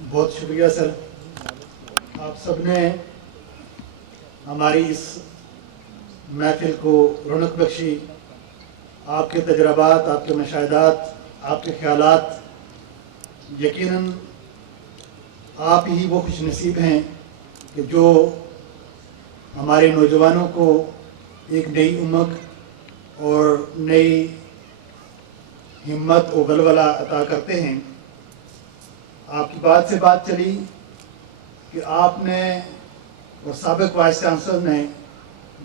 بہت شکریہ سر، آپ سب نے ہماری اس محفل کو رونق بخشی. آپ کے تجربات، آپ کے مشاہدات، آپ کے خیالات، یقیناً آپ ہی وہ خوش نصیب ہیں کہ جو ہمارے نوجوانوں کو ایک نئی امنگ اور نئی ہمت و ولولہ عطا کرتے ہیں. آپ کی بات سے بات چلی کہ آپ نے اور سابق وائس چانسلر نے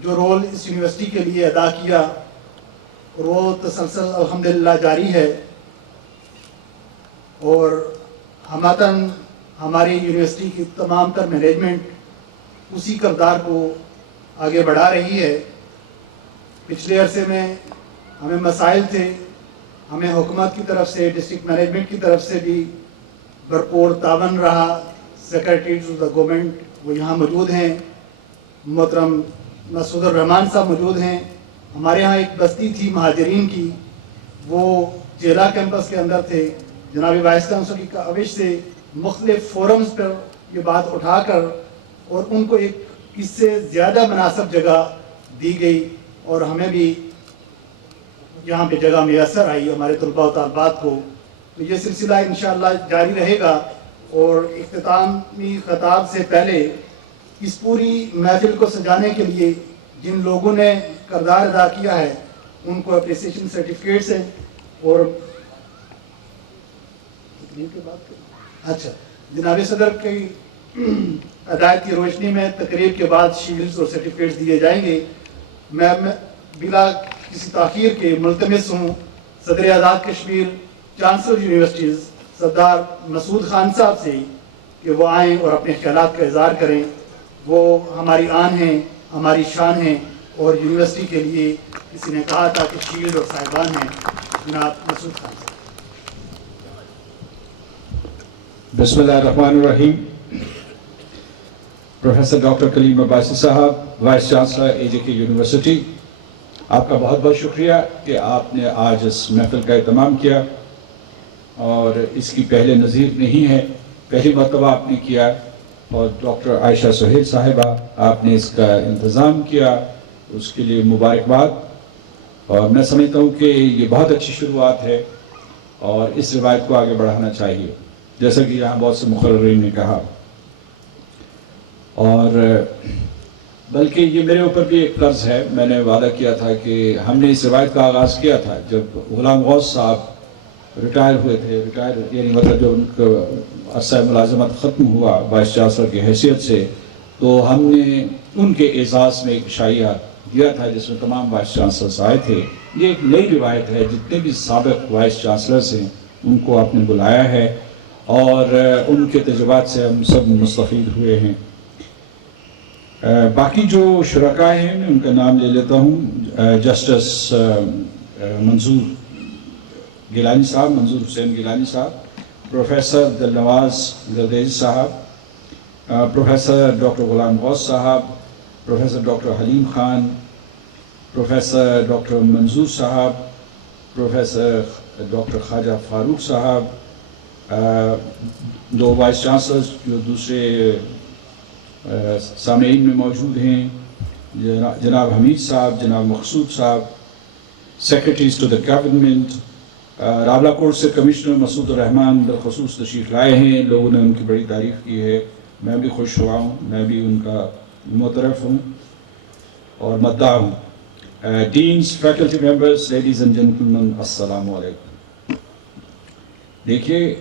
جو رول اس یونیورسٹی کے لیے ادا کیا اور وہ تسلسل الحمدللہ جاری ہے، اور ہماتن ہماری یونیورسٹی کی تمام تر مینجمنٹ اسی کردار کو آگے بڑھا رہی ہے. پچھلے عرصے میں ہمیں مسائل تھے، ہمیں حکومت کی طرف سے، ڈسٹرکٹ مینجمنٹ کی طرف سے بھی بھرپور تعاون رہا. سیکرٹریز آف دا گورنمنٹ وہ یہاں موجود ہیں، محترم مسعود الرحمان صاحب موجود ہیں. ہمارے یہاں ایک بستی تھی مہاجرین کی، وہ چیلا کیمپس کے اندر تھے. جناب وائس چانسلر کی کاوش سے مختلف فورمز پر یہ بات اٹھا کر اور ان کو ایک اس سے زیادہ مناسب جگہ دی گئی، اور ہمیں بھی یہاں پہ جگہ میسر آئی ہمارے طلباء و طالبات کو. تو یہ سلسلہ انشاءاللہ جاری رہے گا. اور اختتامی خطاب سے پہلے اس پوری محفل کو سجانے کے لیے جن لوگوں نے کردار ادا کیا ہے ان کو اپریسیشن سرٹیفکیٹس ہیں. اور اچھا، جناب صدر کی ہدایت کی روشنی میں تقریب کے بعد شیلڈز اور سرٹیفکیٹس دیے جائیں گے. میں بلا کسی تاخیر کے ملتمس ہوں صدر آزاد کشمیر چانسلر یونیورسٹیز سردار مسعود خان صاحب سے کہ وہ آئیں اور اپنے خیالات کا اظہار کریں. وہ ہماری آن ہیں، ہماری شان ہیں، اور یونیورسٹی کے لیے کسی نے کہا تھا کہ شیلڈ اور صاحبان ہیں. جناب مسعود خان صاحب. بسم اللہ الرحمن الرحیم. پروفیسر ڈاکٹر کلیم عباسی صاحب، وائس چانسلر اے جے کے یونیورسٹی، آپ کا بہت بہت شکریہ کہ آپ نے آج اس محفل کا اہتمام کیا، اور اس کی پہلے نظیر نہیں ہے، پہلی مرتبہ آپ نے کیا. اور ڈاکٹر عائشہ سہیل صاحبہ، آپ نے اس کا انتظام کیا، اس کے لیے مبارکباد. اور میں سمجھتا ہوں کہ یہ بہت اچھی شروعات ہے اور اس روایت کو آگے بڑھانا چاہیے، جیسا کہ یہاں بہت سے مقررین نے کہا. اور بلکہ یہ میرے اوپر بھی ایک قرض ہے. میں نے وعدہ کیا تھا کہ ہم نے اس روایت کا آغاز کیا تھا جب غلام غوث صاحب ریٹائر ہوئے تھے، یعنی مطلب جو ان کا عرصہ ملازمت ختم ہوا وائس چانسلر کی حیثیت سے، تو ہم نے ان کے اعزاز میں ایک عشائیہ دیا تھا جس میں تمام وائس چانسلرز آئے تھے. یہ ایک نئی روایت ہے، جتنے بھی سابق وائس چانسلرز ہیں ان کو آپ نے بلایا ہے، اور ان کے تجربات سے ہم سب مستفید ہوئے ہیں. باقی جو شرکاء ہیں میں ان کا نام لے لیتا ہوں. جسٹس منظور گیلانی صاحب، منظور حسین گیلانی صاحب، پروفیسر دلنواز گردیزی صاحب، پروفیسر ڈاکٹر غلام غوث صاحب، پروفیسر ڈاکٹر حلیم خان، پروفیسر ڈاکٹر منظور صاحب، پروفیسر ڈاکٹر خواجہ فاروق صاحب، دو وائس چانسلرز جو دوسرے سامعین میں موجود ہیں، جناب حمید صاحب، جناب مقصود صاحب، سیکرٹریز ٹو دا گورنمنٹ. راولہ کوٹ سے کمشنر مسعود الرحمان بالخصوص تشریف لائے ہیں. لوگوں نے ان کی بڑی تعریف کی ہے، میں بھی خوش ہوا ہوں، میں بھی ان کا معترف ہوں اور مداح ہوں. Deans, faculty members, ladies and gentlemen, السلام علیکم. دیکھیے،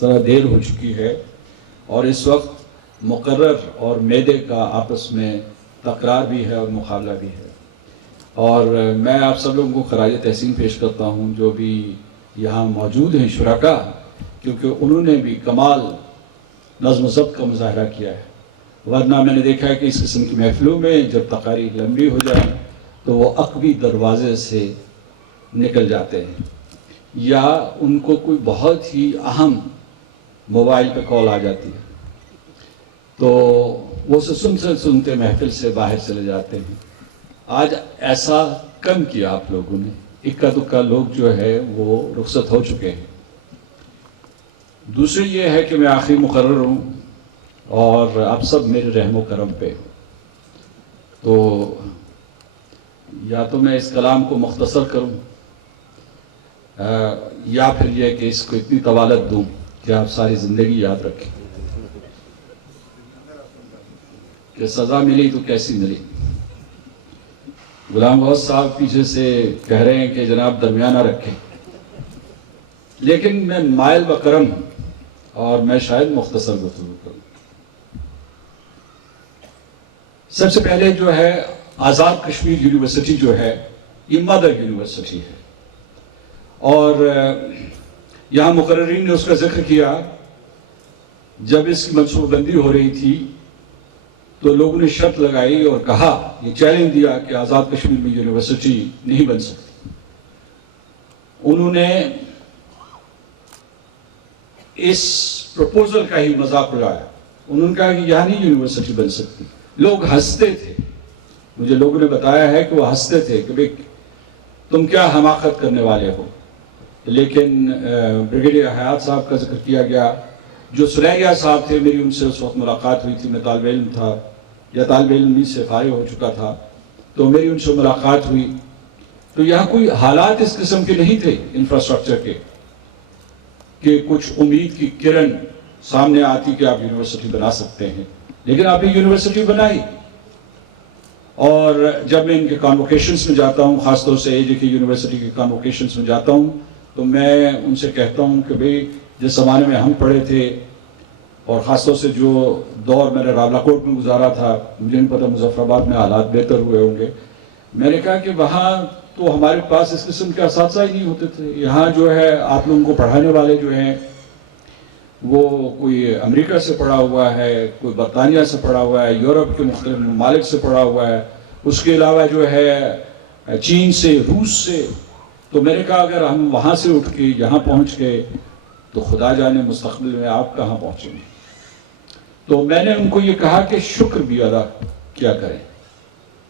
ذرا دیر ہو چکی ہے اور اس وقت مقرر اور معدے کا آپس میں تکرار بھی ہے اور مقابلہ بھی ہے. اور میں آپ سب لوگوں کو خراج تحسین پیش کرتا ہوں جو بھی یہاں موجود ہیں شرکاء، کیونکہ انہوں نے بھی کمال نظم و ضبط کا مظاہرہ کیا ہے. ورنہ میں نے دیکھا ہے کہ اس قسم کی محفلوں میں جب تقاریر لمبی ہو جائیں تو وہ عقبی دروازے سے نکل جاتے ہیں، یا ان کو کوئی بہت ہی اہم موبائل پہ کال آ جاتی ہے تو وہ سنتے محفل سے باہر چلے جاتے ہیں. آج ایسا کم کیا آپ لوگوں نے، اکا دکا لوگ جو ہے وہ رخصت ہو چکے ہیں. دوسری یہ ہے کہ میں آخری مقرر ہوں اور آپ سب میرے رحم و کرم پہ ہو، تو یا تو میں اس کلام کو مختصر کروں یا پھر یہ کہ اس کو اتنی طوالت دوں کہ آپ ساری زندگی یاد رکھیں کہ سزا ملی تو کیسی ملی۔ غلام غوث صاحب پیچھے سے کہہ رہے ہیں کہ جناب درمیانہ رکھیں، لیکن میں مائل بکرم ہوں اور میں شاید مختصر گفتگو کروں۔ سب سے پہلے جو ہے آزاد کشمیر یونیورسٹی جو ہے یہ مدر یونیورسٹی ہے، اور یہاں مقررین نے اس کا ذکر کیا۔ جب اس کی منصوبہ بندی ہو رہی تھی تو لوگوں نے شرط لگائی اور کہا، یہ چیلنج دیا کہ آزاد کشمیر میں یونیورسٹی نہیں بن سکتی۔ انہوں نے اس پروپوزل کا ہی مذاق اڑایا، انہوں نے کہا کہ یہاں نہیں یونیورسٹی بن سکتی۔ لوگ ہنستے تھے، مجھے لوگوں نے بتایا ہے کہ وہ ہنستے تھے کہ بھئی تم کیا حماقت کرنے والے ہو۔ لیکن بریگیڈیئر حیات صاحب کا ذکر کیا گیا، جو سلیریہ صاحب تھے، میری ان سے اس وقت ملاقات ہوئی تھی، میں طالب علم تھا یا طالب علمی سے فارغ ہو چکا تھا، تو میری ان سے ملاقات ہوئی۔ تو یہاں کوئی حالات اس قسم کے نہیں تھے انفراسٹرکچر کے کہ کچھ امید کی کرن سامنے آتی کہ آپ یونیورسٹی بنا سکتے ہیں، لیکن آپ نے یونیورسٹی بنائی۔ اور جب میں ان کے کانوکیشنز میں جاتا ہوں، خاص طور سے AJK یونیورسٹی کے کانوکیشنز میں جاتا ہوں، تو میں ان سے کہتا ہوں کہ بھئی جس زمانے میں ہم پڑھے تھے، اور خاص طور سے جو دور میں نے راولا کوٹ میں گزارا تھا، مجھے نہیں پتہ مظفر آباد میں حالات بہتر ہوئے ہوں گے، میں نے کہا کہ وہاں تو ہمارے پاس اس قسم کے اساتذہ ہی نہیں ہوتے تھے۔ یہاں جو ہے آپ لوگوں کو پڑھانے والے جو ہیں وہ کوئی امریکہ سے پڑھا ہوا ہے، کوئی برطانیہ سے پڑھا ہوا ہے، یورپ کے مختلف ممالک سے پڑھا ہوا ہے، اس کے علاوہ جو ہے چین سے، روس سے۔ تو میں نے کہا اگر ہم وہاں سے اٹھ کے یہاں پہنچ گئے تو خدا جانے مستقبل میں آپ کہاں پہنچیں گے۔ تو میں نے ان کو یہ کہا کہ شکر بھی ادا کیا کریں،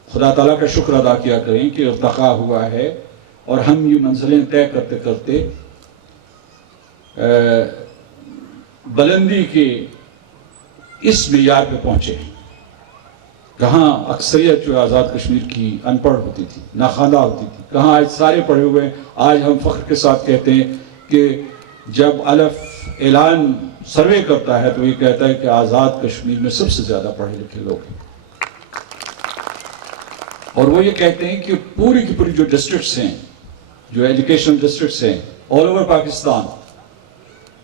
خدا تعالیٰ کا شکر ادا کیا کریں کہ ارتقا ہوا ہے اور ہم یہ منزلیں طے کرتے کرتے بلندی کے اس معیار پہ پہنچے ہیں۔ کہاں اکثریت جو آزاد کشمیر کی ان پڑھ ہوتی تھی، ناخواندہ ہوتی تھی، کہاں آج سارے پڑھے ہوئے ہیں۔ آج ہم فخر کے ساتھ کہتے ہیں کہ جب الف اعلان سروے کرتا ہے تو یہ کہتا ہے کہ آزاد کشمیر میں سب سے زیادہ پڑھے لکھے لوگ ہیں، اور وہ یہ کہتے ہیں کہ پوری کی پوری جو ڈسٹرکٹس ہیں، جو ایجوکیشنل ڈسٹرکٹس ہیں آل اوور پاکستان،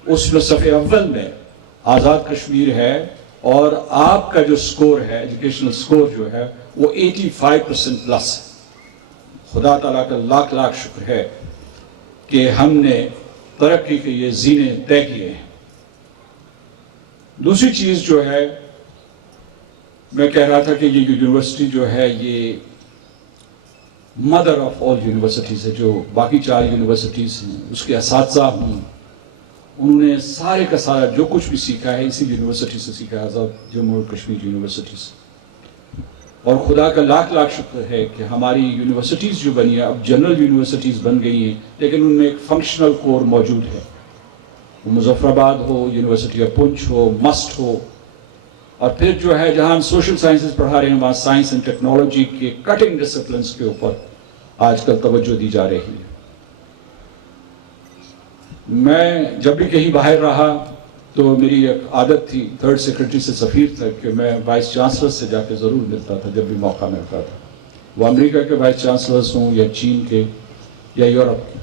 اس میں صف اول میں آزاد کشمیر ہے، اور آپ کا جو سکور ہے، ایجوکیشنل سکور جو ہے وہ 85% پلس ہے۔ خدا تعالیٰ کا لاکھ لاکھ شکر ہے کہ ہم نے ترقی کے یہ زینے طے کیے ہیں۔ دوسری چیز جو ہے، میں کہہ رہا تھا کہ یہ یونیورسٹی جو ہے یہ مدر آف آل یونیورسٹیز ہے۔ جو باقی 4 یونیورسٹیز ہیں اس کے اساتذہ ہوں، انہوں نے سارے کا سارا جو کچھ بھی سیکھا ہے اسی یونیورسٹی سے سیکھا ہے، آزاد جموں اور کشمیر یونیورسٹی سے۔ اور خدا کا لاکھ لاکھ شکر ہے کہ ہماری یونیورسٹیز جو بنی ہیں اب جنرل یونیورسٹیز بن گئی ہیں، لیکن ان میں ایک فنکشنل کور موجود ہے۔ وہ مظفر آباد ہو، یونیورسٹی آف پنچ ہو، مسٹ ہو، اور پھر جو ہے جہاں ہم سوشل سائنسز پڑھا رہے ہیں وہاں سائنس اینڈ ٹیکنالوجی کے کٹنگ ڈسپلنس کے اوپر آج کل توجہ دی جا رہی ہے۔ میں جب بھی کہیں باہر رہا تو میری ایک عادت تھی، 3rd سیکرٹری سے سفیر تھا، کہ میں وائس چانسلر سے جا کے ضرور ملتا تھا جب بھی موقع ملتا تھا، وہ امریکہ کے وائس چانسلرز ہوں یا چین کے یا یورپ کے۔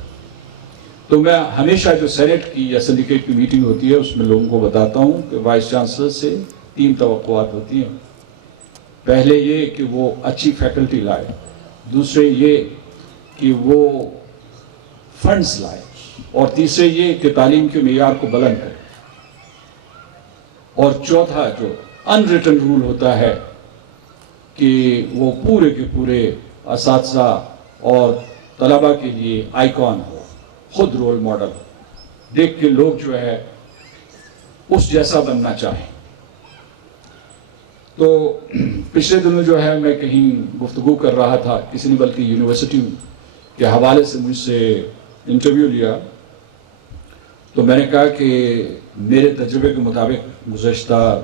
تو میں ہمیشہ جو سینٹ کی یا سنڈیکیٹ کی میٹنگ ہوتی ہے اس میں لوگوں کو بتاتا ہوں کہ وائس چانسلر سے 3 توقعات ہوتی ہیں۔ پہلے یہ کہ وہ اچھی فیکلٹی لائے، دوسرے یہ کہ وہ فنڈز لائے، اور تیسرے یہ کہ تعلیم کے معیار کو بلند کرے، اور چوتھا جو ان ریٹن رول ہوتا ہے کہ وہ پورے کے پورے اساتذہ اور طلبہ کے لیے آئیکن ہو، خود رول ماڈل، دیکھ کے لوگ جو ہے اس جیسا بننا چاہیں۔ تو پچھلے دنوں جو ہے میں کہیں گفتگو کر رہا تھا، کسی نے بلکہ یونیورسٹی کے حوالے سے مجھ سے انٹرویو لیا، تو میں نے کہا کہ میرے تجربے کے مطابق گزشتہ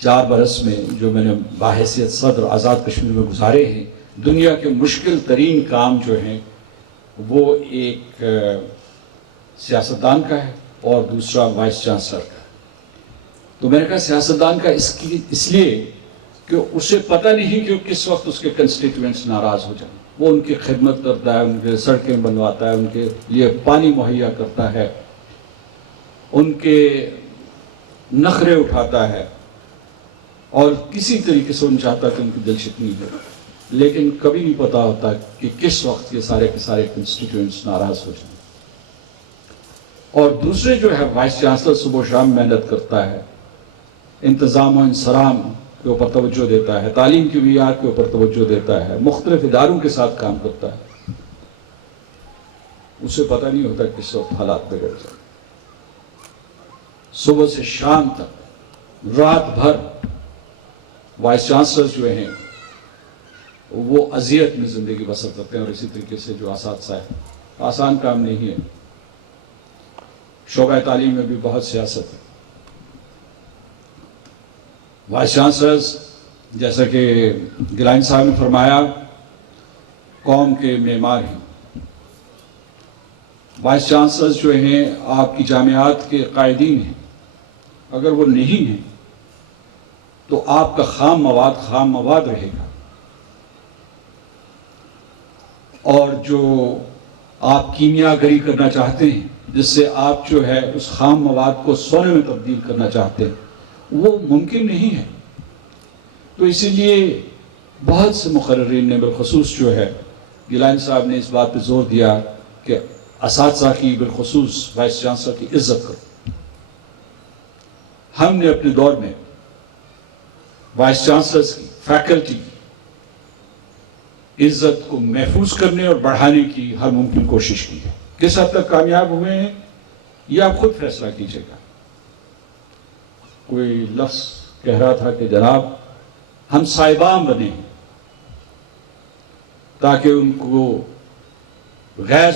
4 برس میں جو میں نے باحیثیت صدر آزاد کشمیر میں گزارے ہیں، دنیا کے مشکل ترین کام جو ہیں وہ ایک سیاستدان کا ہے اور دوسرا وائس چانسلر کا. تو میں نے کہا سیاستدان کا اس لیے کہ اسے پتہ نہیں کہ کس وقت اس کے کنسٹیٹیوئنٹس ناراض ہو جائیں. وہ ان کی خدمت کرتا ہے، ان کے سڑکیں بنواتا ہے، ان کے لیے پانی مہیا کرتا ہے، ان کے نخرے اٹھاتا ہے، اور کسی طریقے سے ان چاہتا کہ ان کی دل شکنی ہو. لیکن کبھی نہیں پتا ہوتا کہ کس وقت یہ سارے کے سارے کنسٹیٹیوئنٹس ناراض ہو جائیں. اور دوسرے جو ہے وائس چانسلر صبح و شام محنت کرتا ہے، انتظام و انصرام کے اوپر توجہ دیتا ہے، تعلیم کی معیار کے اوپر توجہ دیتا ہے، مختلف اداروں کے ساتھ کام کرتا ہے. اسے پتہ نہیں ہوتا کس وقت حالات بگڑ جائیں. صبح سے شام تک رات بھر وائس چانسلر جو ہیں وہ اذیت میں زندگی بسر کرتے ہیں، اور اسی طریقے سے جو اساتذہ ہیں. آسان کام نہیں ہے. شعبہ تعلیم میں بھی بہت سیاست ہے. وائس چانسلرز جیسا کہ گیلانی صاحب نے فرمایا قوم کے معمار ہیں. وائس چانسلرز جو ہیں آپ کی جامعات کے قائدین ہیں. اگر وہ نہیں ہیں تو آپ کا خام مواد رہے گا، اور جو آپ کیمیا گری کرنا چاہتے ہیں جس سے آپ جو ہے اس خام مواد کو سونے میں تبدیل کرنا چاہتے ہیں وہ ممکن نہیں ہے. تو اسی لیے بہت سے مقررین نے بالخصوص جو ہے گیلانی صاحب نے اس بات پہ زور دیا کہ اساتذہ کی بالخصوص وائس چانسلر کی عزت کرو. ہم نے اپنے دور میں وائس چانسلرز کی، فیکلٹی کی عزت کو محفوظ کرنے اور بڑھانے کی ہر ممکن کوشش کی ہے. کس حد تک کامیاب ہوئے ہیں یہ آپ خود فیصلہ کیجئے گا. کوئی لفظ کہہ رہا تھا کہ جناب ہم صاحبان بنے تاکہ ان کو غیر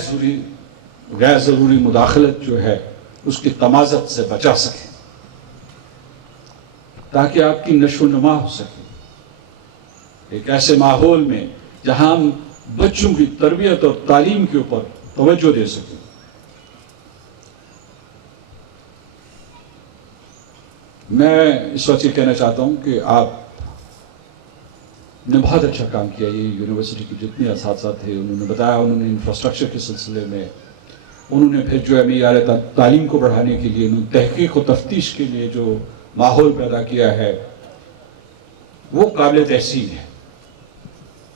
ضروری مداخلت جو ہے اس کی تمازت سے بچا سکیں، تاکہ آپ کی نشو و نما ہو سکے ایک ایسے ماحول میں جہاں ہم بچوں کی تربیت اور تعلیم کے اوپر توجہ دے سکیں. میں اس وقت یہ کہنا چاہتا ہوں کہ آپ نے بہت اچھا کام کیا. یہ یونیورسٹی کے جتنے اساتذہ تھے انہوں نے بتایا، انہوں نے انفراسٹرکچر کے سلسلے میں انہوں نے پھر جو ہے معیار تعلیم کو بڑھانے کے لیے، انہوں نے تحقیق و تفتیش کے لیے جو ماحول پیدا کیا ہے وہ قابل تحسین ہے.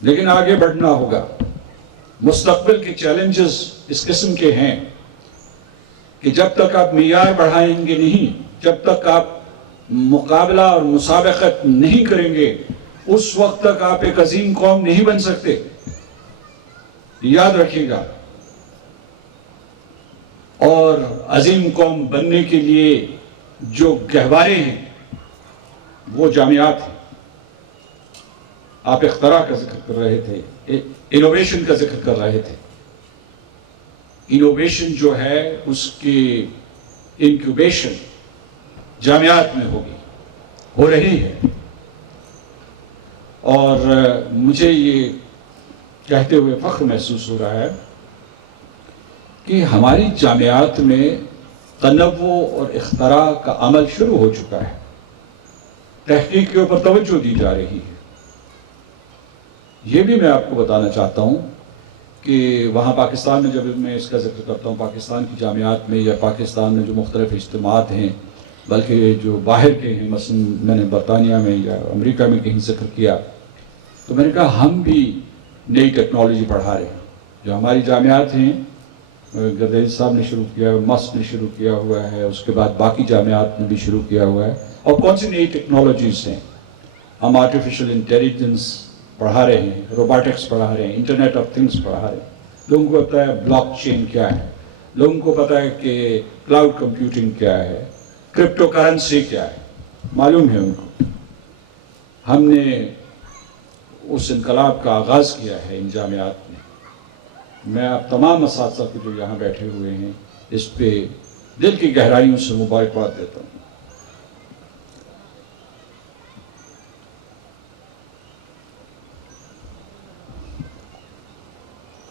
لیکن آگے بڑھنا ہوگا. مستقبل کے چیلنجز اس قسم کے ہیں کہ جب تک آپ معیار بڑھائیں گے نہیں، جب تک آپ مقابلہ اور مسابقت نہیں کریں گے، اس وقت تک آپ ایک عظیم قوم نہیں بن سکتے. یاد رکھیے گا. اور عظیم قوم بننے کے لیے جو گہوارے ہیں وہ جامعات ہیں. آپ اختراع کا ذکر کر رہے تھے، انوویشن کا ذکر کر رہے تھے. انوویشن جو ہے اس کی انکیوبیشن جامعات میں ہوگی، ہو رہی ہے. اور مجھے یہ کہتے ہوئے فخر محسوس ہو رہا ہے کہ ہماری جامعات میں تنوع اور اختراع کا عمل شروع ہو چکا ہے. تحقیق کے اوپر توجہ دی جا رہی ہے. یہ بھی میں آپ کو بتانا چاہتا ہوں کہ وہاں پاکستان میں جب میں اس کا ذکر کرتا ہوں، پاکستان کی جامعات میں یا پاکستان میں جو مختلف اجتماعات ہیں، بلکہ جو باہر کے ہیں، مثلا میں نے برطانیہ میں یا امریکہ میں کہیں ذکر کیا، تو میں نے کہا ہم بھی نئی ٹیکنالوجی پڑھا رہے ہیں. جو ہماری جامعات ہیں، گردیز صاحب نے شروع کیا، مسٹ نے شروع کیا ہوا ہے، اس کے بعد باقی جامعات نے بھی شروع کیا ہوا ہے. اور کون سی نئی ٹیکنالوجیز ہیں؟ ہم آرٹیفیشل انٹیلیجنس پڑھا رہے ہیں، روبوٹکس پڑھا رہے ہیں، انٹرنیٹ آف تھنگس پڑھا رہے ہیں. لوگوں کو پتہ ہے بلاک چین کیا ہے، لوگوں کو پتہ ہے کہ کلاؤڈ کمپیوٹنگ کیا ہے، کرپٹو کرنسی کیا ہے، معلوم ہے ان کو. ہم نے اس انقلاب کا آغاز کیا ہے ان جامعات میں. میں آپ تمام اساتذہ کو جو یہاں بیٹھے ہوئے ہیں اس پہ دل کی گہرائیوں سے مبارکباد دیتا ہوں۔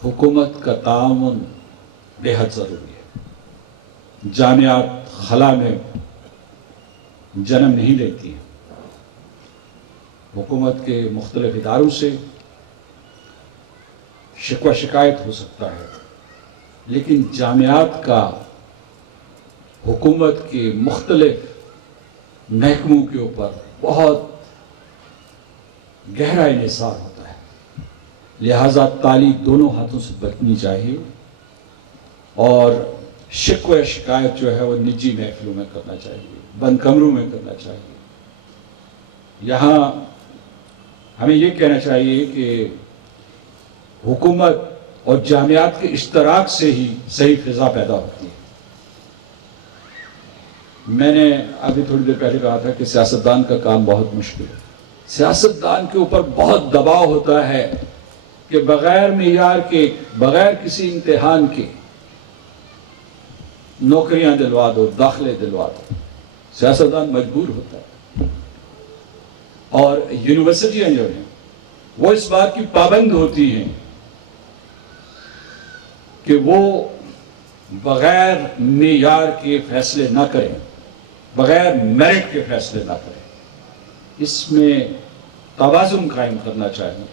حکومت کا تعاون بے حد ضروری ہے۔ جامعات خلا میں جنم نہیں لیتی ہیں۔ حکومت کے مختلف اداروں سے شکوہ شکایت ہو سکتا ہے، لیکن جامعات کا حکومت کے مختلف محکموں کے اوپر بہت گہرا انحصار ہوتا ہے، لہذا تعلیم دونوں ہاتھوں سے بچنی چاہیے، اور شکوہ شکایت جو ہے وہ نجی محفلوں میں کرنا چاہیے، بند کمروں میں کرنا چاہیے۔ یہاں ہمیں یہ کہنا چاہیے کہ حکومت اور جامعات کے اشتراک سے ہی صحیح فضا پیدا ہوتی ہے۔ میں نے ابھی تھوڑی دیر پہلے کہا تھا کہ سیاستدان کا کام بہت مشکل ہے۔ سیاستدان کے اوپر بہت دباؤ ہوتا ہے کہ بغیر معیار کے، بغیر کسی امتحان کے نوکریاں دلوا دو، داخلے دلوا دو۔ سیاستدان مجبور ہوتا ہے، اور یونیورسٹیاں جو ہیں وہ اس بات کی پابند ہوتی ہیں کہ وہ بغیر معیار کے فیصلے نہ کریں، بغیر میرٹ کے فیصلے نہ کریں۔ اس میں توازن قائم کرنا چاہیے،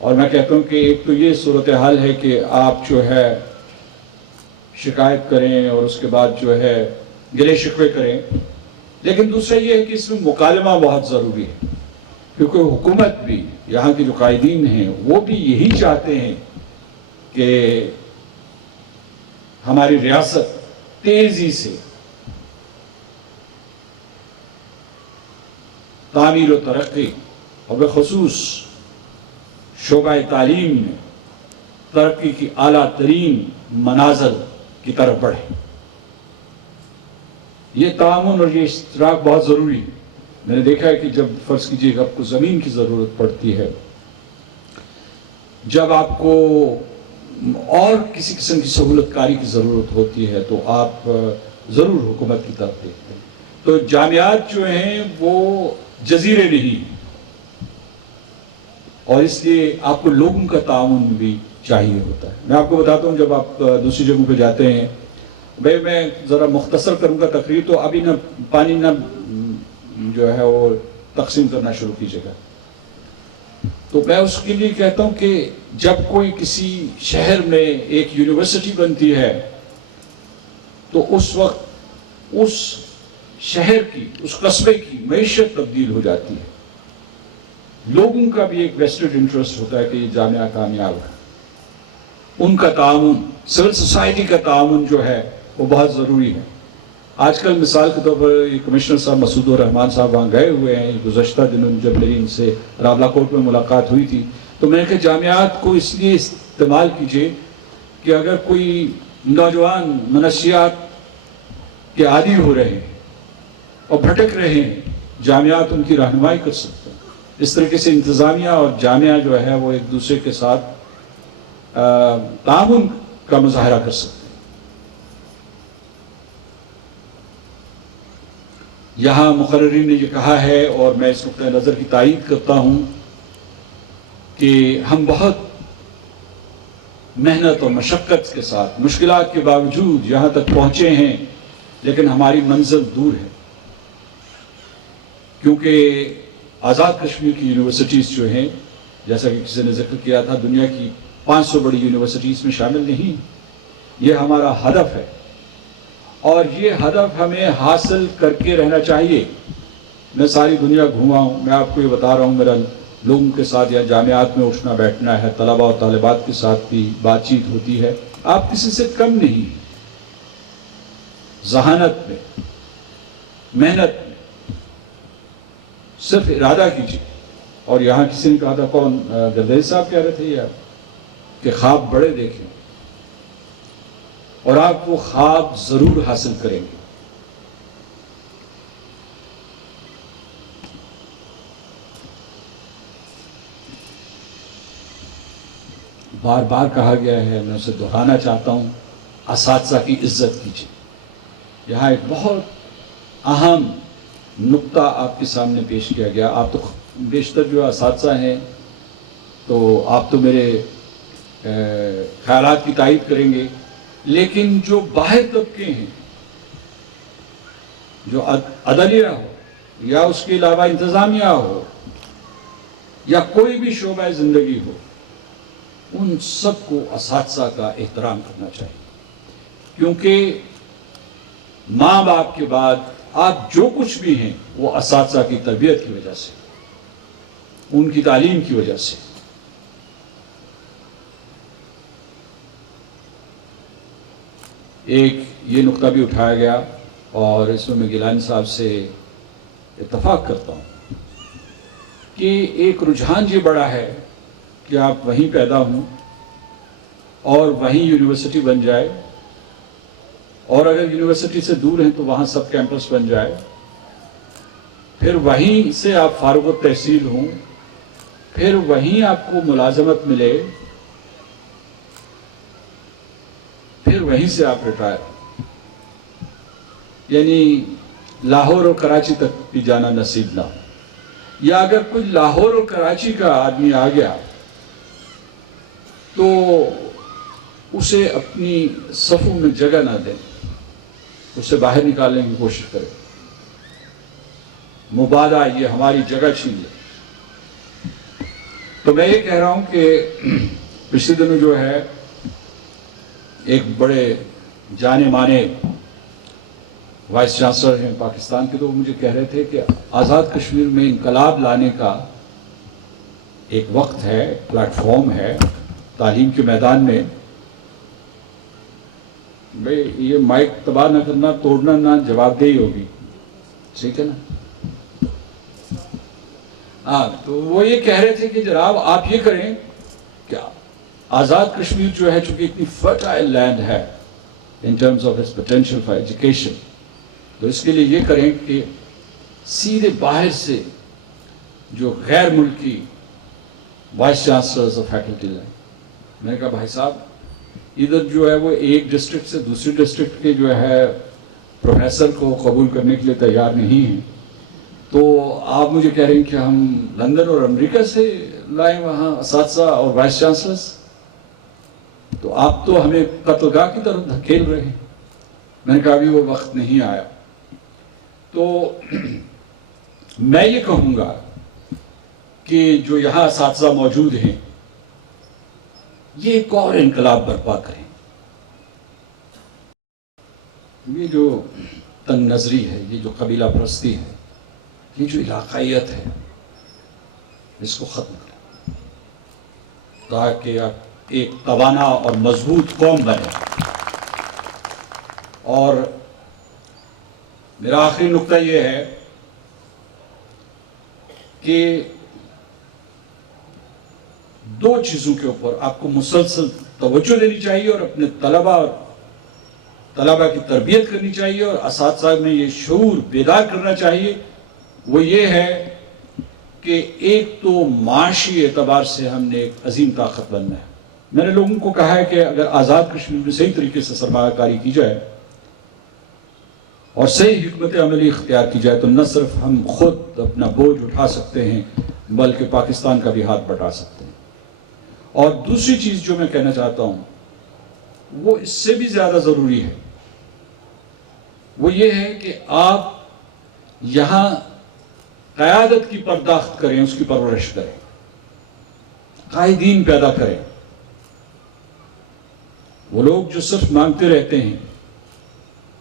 اور میں کہتا ہوں کہ ایک تو یہ صورتحال ہے کہ آپ جو ہے شکایت کریں اور اس کے بعد جو ہے گلے شکوے کریں، لیکن دوسرا یہ ہے کہ اس میں مکالمہ بہت ضروری ہے، کیونکہ حکومت بھی، یہاں کے جو قائدین ہیں وہ بھی یہی چاہتے ہیں کہ ہماری ریاست تیزی سے تعمیر و ترقی، اور بخصوص شعبہ تعلیم میں ترقی کی اعلیٰ ترین منازل کی طرف بڑھے۔ یہ تعاون اور یہ اشتراک بہت ضروری ہے۔ میں نے دیکھا ہے کہ جب فرض کیجیے کہ آپ کو زمین کی ضرورت پڑتی ہے، جب آپ کو اور کسی قسم کی سہولت کاری کی ضرورت ہوتی ہے، تو آپ ضرور حکومت کی طرف دیکھتے ہیں۔ تو جامعات جو ہیں وہ جزیرے نہیں ہیں، اور اس لیے آپ کو لوگوں کا تعاون بھی چاہیے ہوتا ہے۔ میں آپ کو بتاتا ہوں، جب آپ دوسری جگہوں پہ جاتے ہیں، بھائی میں ذرا مختصر کروں گا تقریر، تو ابھی نہ پانی نہ جو ہے وہ تقسیم کرنا شروع کیجیے گا۔ تو میں اس کے لیے کہتا ہوں کہ جب کوئی کسی شہر میں ایک یونیورسٹی بنتی ہے، تو اس وقت اس شہر کی، اس قصبے کی معیشت تبدیل ہو جاتی ہے۔ لوگوں کا بھی ایک ویسٹڈ انٹرسٹ ہوتا ہے کہ یہ جامعہ کامیاب ہے۔ ان کا تعاون، سول سوسائٹی کا تعاون جو ہے وہ بہت ضروری ہے۔ آج کل مثال کے طور پر کمشنر صاحب مسعود الرحمان صاحب وہاں گئے ہوئے ہیں۔ گزشتہ دنوں جب میری ان سے رابلہ کوٹ میں ملاقات ہوئی تھی، تو میں نے کہا جامعات کو اس لیے استعمال کیجیے کہ اگر کوئی نوجوان منشیات کے عادی ہو رہے ہیں اور بھٹک رہے ہیں، جامعات ان کی رہنمائی کر سکتے ہیں۔ اس طریقے سے انتظامیہ اور جامعہ جو ہے وہ ایک دوسرے کے ساتھ تعاون کا مظاہرہ کر سکتے ہیں۔ یہاں مقررین نے یہ کہا ہے، اور میں اس نقطۂ نظر کی تائید کرتا ہوں، کہ ہم بہت محنت اور مشقت کے ساتھ، مشکلات کے باوجود یہاں تک پہنچے ہیں، لیکن ہماری منزل دور ہے، کیونکہ آزاد کشمیر کی یونیورسٹیز جو ہیں، جیسا کہ کسی نے ذکر کیا تھا، دنیا کی 500 بڑی یونیورسٹیز میں شامل نہیں۔ یہ ہمارا ہدف ہے، اور یہ ہدف ہمیں حاصل کر کے رہنا چاہیے۔ میں ساری دنیا گھوما ہوں، میں آپ کو یہ بتا رہا ہوں، میرا لوگوں کے ساتھ یا جامعات میں اٹھنا بیٹھنا ہے، طلباء اور طالبات کے ساتھ بھی بات چیت ہوتی ہے۔ آپ کسی سے کم نہیں، ذہانت میں، محنت میں، صرف ارادہ کیجیے۔ اور یہاں کسی نے کہا تھا، کون گردیری صاحب کہہ رہے تھے یا کہ خواب بڑے دیکھیں، اور آپ وہ خواب ضرور حاصل کریں گے۔ بار بار کہا گیا ہے، میں اسے دہرانا چاہتا ہوں اساتذہ کی عزت کیجیے. یہاں ایک بہت اہم نقطہ آپ کے سامنے پیش کیا گیا. آپ تو بیشتر جو اساتذہ ہیں تو آپ تو میرے خیالات کی تائید کریں گے، لیکن جو باہر طبقے ہیں، جو عدلیہ ہو یا اس کے علاوہ انتظامیہ ہو یا کوئی بھی شعبہ زندگی ہو، ان سب کو اساتذہ کا احترام کرنا چاہیے. کیونکہ ماں باپ کے بعد آپ جو کچھ بھی ہیں وہ اساتذہ کی تربیت کی وجہ سے، ان کی تعلیم کی وجہ سے. ایک یہ نقطہ بھی اٹھایا گیا اور اس میں گیلانی صاحب سے اتفاق کرتا ہوں کہ ایک رجحان یہ بڑا ہے کہ آپ وہیں پیدا ہوں اور وہیں یونیورسٹی بن جائے، اور اگر یونیورسٹی سے دور ہیں تو وہاں سب کیمپس بن جائے، پھر وہیں سے آپ فارغ التحصیل ہوں، پھر وہیں آپ کو ملازمت ملے، پھر وہیں سے آپ ریٹائر، یعنی لاہور اور کراچی تک بھی جانا نصیب نہ ہو. یا اگر کوئی لاہور اور کراچی کا آدمی آ گیا تو اسے اپنی صفوں میں جگہ نہ دیں، اسے باہر نکالنے کی کوشش کریں. مبادہ یہ ہماری جگہ چھین لے. تو میں یہ کہہ رہا ہوں کہ پچھلے دنوں جو ہے ایک بڑے جانے مانے وائس چانسلر ہیں پاکستان کے، تو وہ مجھے کہہ رہے تھے کہ آزاد کشمیر میں انقلاب لانے کا ایک وقت ہے، پلیٹ فارم ہے تعلیم کے میدان میں. بھئی یہ مائک تباہ نہ کرنا، توڑنا نہ، جواب دہی ہوگی، ٹھیک ہے نا؟ ہاں، تو وہ یہ کہہ رہے تھے کہ جناب آپ یہ کریں کہ آزاد کشمیر جو ہے چونکہ اتنی فرٹائل لینڈ ہے in terms of its potential for education, تو اس کے لیے یہ کریں کہ سیدھے باہر سے جو غیر ملکی وائس چانسلرز اور فیکلٹی لائیں. میں نے کہا بھائی صاحب ادھر جو ہے وہ ایک ڈسٹرکٹ سے دوسری ڈسٹرکٹ کے جو ہے پروفیسر کو قبول کرنے کے لیے تیار نہیں ہیں، تو آپ مجھے کہہ رہے ہیں کہ ہم لندن اور امریکہ سے لائیں وہاں اساتذہ اور وائس چانسلرز، تو آپ تو ہمیں قتل گاہ کی طرف دھکیل رہے ہیں. میں نے کہا ابھی وہ وقت نہیں آیا. تو میں یہ کہوں گا کہ جو یہاں اساتذہ موجود ہیں یہ ایک اور انقلاب برپا کریں. یہ جو تنگ نظری ہے، یہ جو قبیلہ پرستی ہے، یہ جو علاقائیت ہے، اس کو ختم کریں تاکہ آپ ایک توانا اور مضبوط قوم بنے. اور میرا آخری نقطہ یہ ہے کہ دو چیزوں کے اوپر آپ کو مسلسل توجہ دینی چاہیے اور اپنے طلبہ کی تربیت کرنی چاہیے اور اساتذہ میں یہ شعور بیدار کرنا چاہیے. وہ یہ ہے کہ ایک تو معاشی اعتبار سے ہم نے ایک عظیم طاقت بننا ہے. میں نے لوگوں کو کہا ہے کہ اگر آزاد کشمیر میں صحیح طریقے سے سرمایہ کاری کی جائے اور صحیح حکمت عملی اختیار کی جائے تو نہ صرف ہم خود اپنا بوجھ اٹھا سکتے ہیں بلکہ پاکستان کا بھی ہاتھ بٹا سکتے ہیں. اور دوسری چیز جو میں کہنا چاہتا ہوں وہ اس سے بھی زیادہ ضروری ہے، وہ یہ ہے کہ آپ یہاں قیادت کی پرداخت کریں، اس کی پرورش کریں، قائدین پیدا کریں. وہ لوگ جو صرف مانگتے رہتے ہیں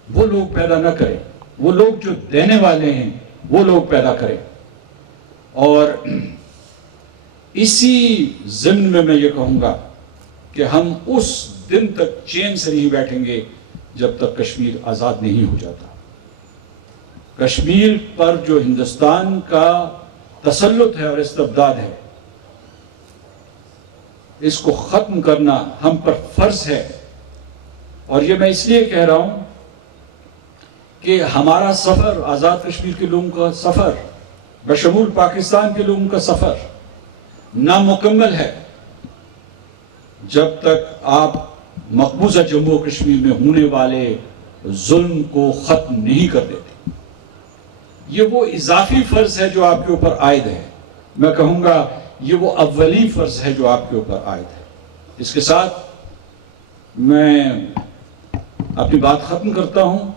وہ لوگ پیدا نہ کریں، وہ لوگ جو دینے والے ہیں وہ لوگ پیدا کریں. اور اسی ضمن میں میں یہ کہوں گا کہ ہم اس دن تک چین سے نہیں بیٹھیں گے جب تک کشمیر آزاد نہیں ہو جاتا. کشمیر پر جو ہندوستان کا تسلط ہے اور استبداد ہے، اس کو ختم کرنا ہم پر فرض ہے. اور یہ میں اس لیے کہہ رہا ہوں کہ ہمارا سفر، آزاد کشمیر کے لوگوں کا سفر، بشمول پاکستان کے لوگوں کا سفر نامکمل ہے جب تک آپ مقبوضہ جموں و کشمیر میں ہونے والے ظلم کو ختم نہیں کر دیتے. یہ وہ اضافی فرض ہے جو آپ کے اوپر عائد ہے. میں کہوں گا یہ وہ اولی فرض ہے جو آپ کے اوپر عائد ہے. اس کے ساتھ میں اپنی بات ختم کرتا ہوں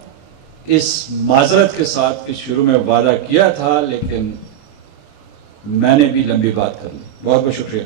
اس معذرت کے ساتھ کہ شروع میں وعدہ کیا تھا لیکن میں نے بھی لمبی بات کر لی. بہت بہت شکریہ.